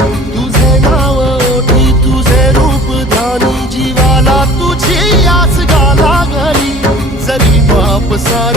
तुझे नाव ओठी तुझे रूप ध्यानी जीवाला तुझी आस गा लागली जरी बाप सा